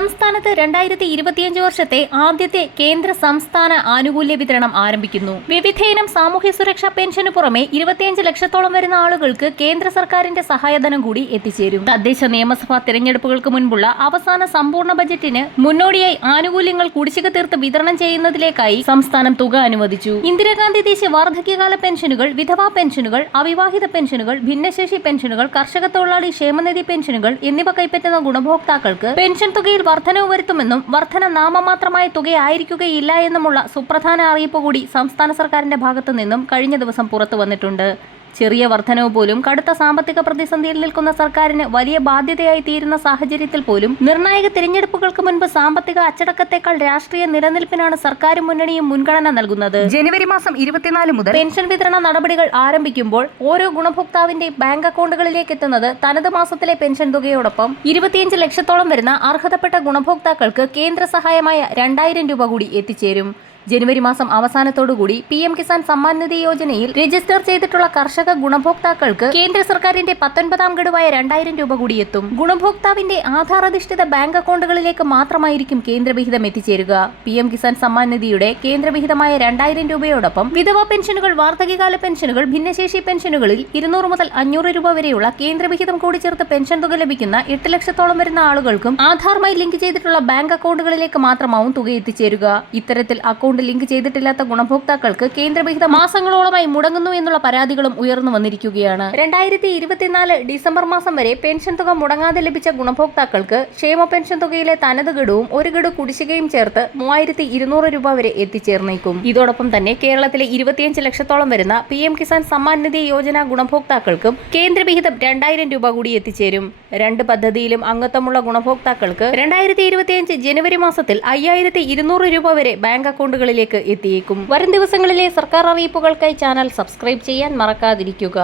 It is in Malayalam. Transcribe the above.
സംസ്ഥാനത്ത് 2025 വർഷത്തെ ആദ്യത്തെ കേന്ദ്ര സംസ്ഥാന ആനുകൂല്യ വിതരണം ആരംഭിക്കുന്നു. വിവിധയിനം സാമൂഹ്യ സുരക്ഷാ പെൻഷന് പുറമെ 25 ലക്ഷത്തോളം വരുന്ന ആളുകൾക്ക് കേന്ദ്ര സർക്കാരിന്റെ സഹായധനം കൂടി എത്തിച്ചേരും. തദ്ദേശ നിയമസഭാ തെരഞ്ഞെടുപ്പുകൾക്ക് മുൻപുള്ള അവസാന സമ്പൂർണ്ണ ബജറ്റിന് മുന്നോടിയായി ആനുകൂല്യങ്ങൾ കുടിശ്ശിക തീർത്ത് വിതരണം ചെയ്യുന്നതിലേക്കായി സംസ്ഥാനം തുക അനുവദിച്ചു. ഇന്ദിരാഗാന്ധി ദേശീയ വാർദ്ധക്യകാല പെൻഷനുകൾ, വിധവാ പെൻഷനുകൾ, അവിവാഹിത പെൻഷനുകൾ, ഭിന്നശേഷി പെൻഷനുകൾ, കർഷക തൊഴിലാളി ക്ഷേമനിധി പെൻഷനുകൾ എന്നിവ കൈപ്പറ്റുന്ന ഗുണഭോക്താക്കൾക്ക് പെൻഷൻ തുകയിൽ വർധനവ് വരുത്തുമെന്നും വർധന നാമമാത്രമായ തുകയായിരിക്കുകയില്ല എന്നുമുള്ള സുപ്രധാന അറിയിപ്പ് കൂടി സംസ്ഥാന സർക്കാരിന്റെ ഭാഗത്തു നിന്നും കഴിഞ്ഞ ദിവസം പുറത്തു വന്നിട്ടുണ്ട്. ചെറിയ വർധനവ് പോലും കടുത്ത സാമ്പത്തിക പ്രതിസന്ധിയിൽ നിൽക്കുന്ന സർക്കാരിന് വലിയ ബാധ്യതയായി തീരുന്ന സാഹചര്യത്തിൽ പോലും നിർണായക തിരഞ്ഞെടുപ്പുകൾക്ക് മുൻപ് സാമ്പത്തിക അച്ചടക്കത്തെക്കാൾ രാഷ്ട്രീയ നിലനിൽപ്പിനാണ് സർക്കാരും മുന്നണിയും മുൻഗണന നൽകുന്നത്. ജനുവരി മാസം 24 മുതൽ പെൻഷൻ വിതരണ നടപടികൾ ആരംഭിക്കുമ്പോൾ ഓരോ ഗുണഭോക്താവിന്റെ ബാങ്ക് അക്കൗണ്ടുകളിലേക്ക് എത്തുന്നത് തനത് മാസത്തിലെ പെൻഷൻ തുകയോടൊപ്പം 25 ലക്ഷത്തോളം വരുന്ന അർഹതപ്പെട്ട ഗുണഭോക്താക്കൾക്ക് കേന്ദ്ര സഹായമായ 2000 രൂപ കൂടി എത്തിച്ചേരും. ജനുവരി മാസം അവസാനത്തോടുകൂടി PM കിസാൻ സമ്മാൻ നിധി യോജനയിൽ രജിസ്റ്റർ ചെയ്തിട്ടുള്ള കർഷക ഗുണഭോക്താക്കൾക്ക് കേന്ദ്ര സർക്കാരിന്റെ 19ാം ഗഡുവായ 2000 രൂപ കൂടി എത്തും. ഗുണഭോക്താവിന്റെ ആധാർ അധിഷ്ഠിത ബാങ്ക് അക്കൗണ്ടുകളിലേക്ക് മാത്രമായിരിക്കും കേന്ദ്രവിഹിതം എത്തിച്ചേരുക. PM കിസാൻ സമ്മാൻ നിധിയുടെ കേന്ദ്രവിഹിതമായ 2000 രൂപയോടൊപ്പം വിധവാ പെൻഷനുകൾ, വാർദ്ധക്യകാല പെൻഷനുകൾ, ഭിന്നശേഷി പെൻഷനുകളിൽ 200 മുതൽ 500 രൂപ വരെയുള്ള കേന്ദ്രവിഹിതം കൂടി ചേർത്ത് പെൻഷൻ തുക ലഭിക്കുന്ന 8 ലക്ഷത്തോളം വരുന്ന ആളുകൾക്കും ആധാറുമായി ലിങ്ക് ചെയ്തിട്ടുള്ള ബാങ്ക് അക്കൗണ്ടുകളിലേക്ക് മാത്രമാവും തുക എത്തിച്ചേരുക. ഇത്തരത്തിൽ അക്കൗണ്ട് ലിങ്ക് ചെയ്തിട്ടില്ലാത്ത ഗുണഭോക്താക്കൾക്ക് കേന്ദ്രവിഹിതം മാസങ്ങളോളമായി മുടങ്ങുന്നു എന്നുള്ള പരാതികളും ഉയർന്നു വന്നിരിക്കുകയാണ്. 2024 ഡിസംബർ മാസം വരെ പെൻഷൻ തുക മുടങ്ങാതെ ലഭിച്ച ഗുണഭോക്താക്കൾക്ക് ക്ഷേമ പെൻഷൻ തുകയിലെ തനത് ഗഡുവും ഒരു ഗഡു കുടിശ്ശികയും ചേർത്ത് 3200 രൂപ വരെ എത്തിച്ചേർന്നേക്കും. ഇതോടൊപ്പം തന്നെ കേരളത്തിലെ 25 ലക്ഷത്തോളം വരുന്ന PM കിസാൻ സമ്മാൻ നിധി യോജന ഗുണഭോക്താക്കൾക്കും കേന്ദ്രവിഹിതം 2000 രൂപ കൂടി എത്തിച്ചേരും. രണ്ട് പദ്ധതിയിലും അംഗത്വമുള്ള ഗുണഭോക്താക്കൾക്ക് 2025 ജനുവരി മാസത്തിൽ 5200 രൂപ വരെ ബാങ്ക് അക്കൗണ്ടുകളിലേക്ക് എത്തിയേക്കും. വരും ദിവസങ്ങളിലെ സർക്കാർ അറിയിപ്പുകൾക്കായി ചാനൽ സബ്സ്ക്രൈബ് ചെയ്യാൻ മറക്കാതിരിക്കുക.